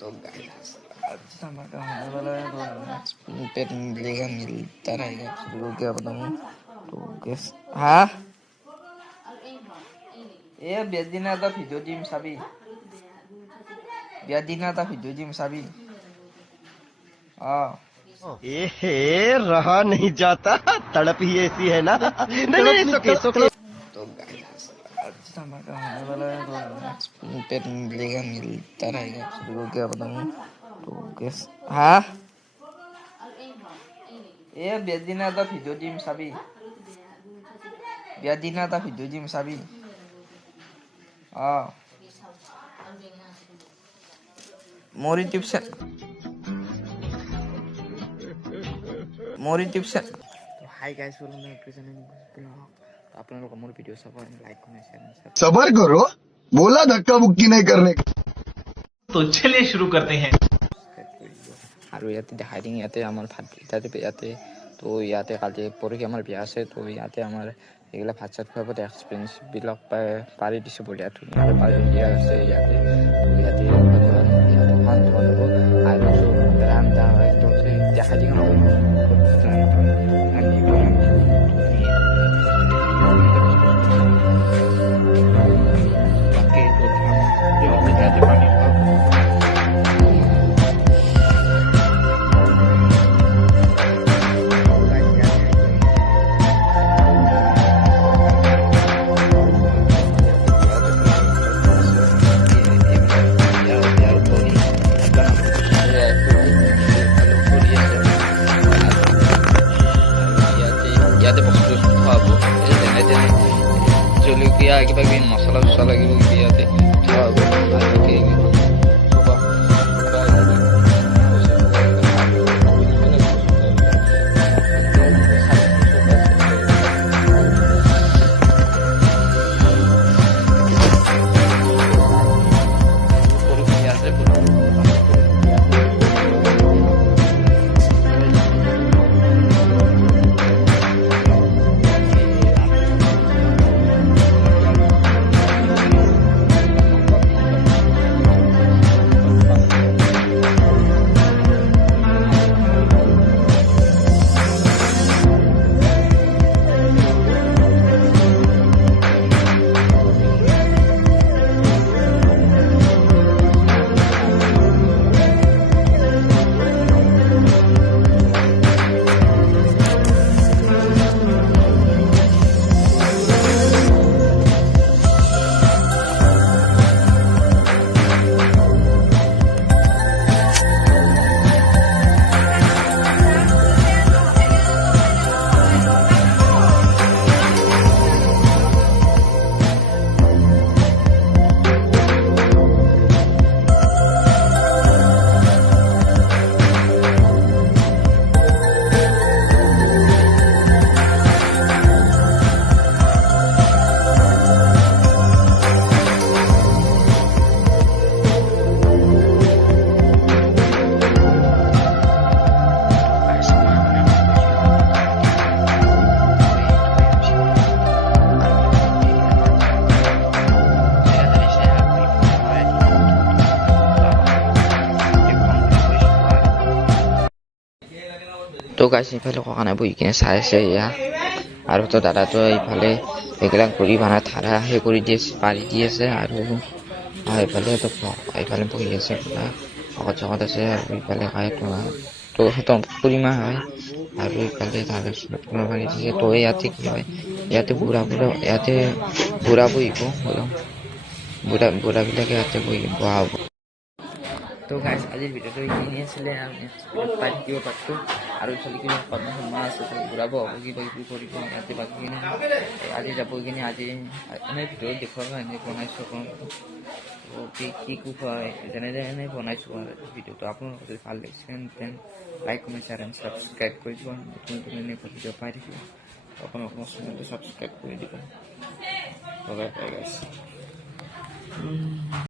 तो गाइस आज हमारा होने वाला है तो पेट मिलेगा मिलता रहेगा फिर क्या बताऊँ तो गैस हाँ ये बेदिना था भिडियो जिम साबी बेदिना था भिडियो जिम साबी हाँ रहा नहीं जाता तड़प ही ऐसी है ना नहीं नहीं तो गाइस आज हमारा होने वाला है तो पेट मिलेगा मिलता रहेगा फिर क्या बताऊँ तो गैस हाँ ये बेदिना था भिडियो जिम साबी बेदिना था भिडियो जिम साबी हाँ मोर यूट्यूब से hi guys welcome to channel तो आप लोगों को मोर वीडियो सब लाइक करना शेयर करना सबर करो बोला धक्का मुक्की नहीं करने का। तो चलिए शुरू करते हैं। আৰু ইয়াতে দেখাই দিম ইয়াতে আমাৰ ভাত ইয়াতে তো ইয়াতে কালি পৰহি আমাৰ বিয়া আছে তো ইয়াতে আমাৰ এইগিলা ভাত চাত খোৱাৰ ওপৰত এক্সপিৰিয়েঞ্চবিলাক পাৰি দিছোঁ বঢ়িয়া ধুনীয়াকৈ পাৰি দিয়া আছে ইয়াতে তো ইয়াতে ভাল হ'ব আৰু ৰান্ধা হয় তো দেখাই দিম ইয়াতে বস্তু খুৱাব যেনে যেনে জলকীয়া কিবা কিবি মছলা চছলা কিবা কিবি ইয়াতে খুৱাব তো গাইছ ইফালে ককানে বহি কিনে চাই আছে এয়া আৰু তো দাদাটো ইফালে এইবিলাক কৰি বানা ধাৰা সেই কৰি দি আছে পাৰি দি আছে আৰু এইফালে তো এইফালে বহি আছে পুৰা শকত চকত আছে আৰু ইফালে খাই তো সিহঁতৰ খুৰীমা হয় আৰু ইফালে তাৰপিছত পাৰি দিছে তো ইয়াতে কি হয় ইয়াতে বুঢ়া বহিব বুঢ়াবিলাকে ইয়াতে বহা হ'ব তো গাইজ আজিৰ ভিডিঅ'টো এইখিনি আছিলে পাই থাকিব পাৰতো আৰু ইফালে কিবা কৰ্মসন্মান আছে তো ঘূৰাব হ'ব কিবা কিবি কৰিব ইয়াতে বাকীখিনি আজি যাব কিনে আজি এনে ভিডিঅ'ত দেখুৱাৰ কাৰণে বনাইছোঁ আপোনালোকক কি হয় যেনে বনাইছোঁ ভিডিঅ'টো আপোনালোকক যদি ভাল লাগিছে তেন like comment share and subscribe কৰি দিব নতুন এনেকুৱা ভিডিঅ' পাই থাকিব আপোনালোকৰ চেনেলটো ছাবস্ক্ৰাইব কৰি দিব বাই বাই গাইজ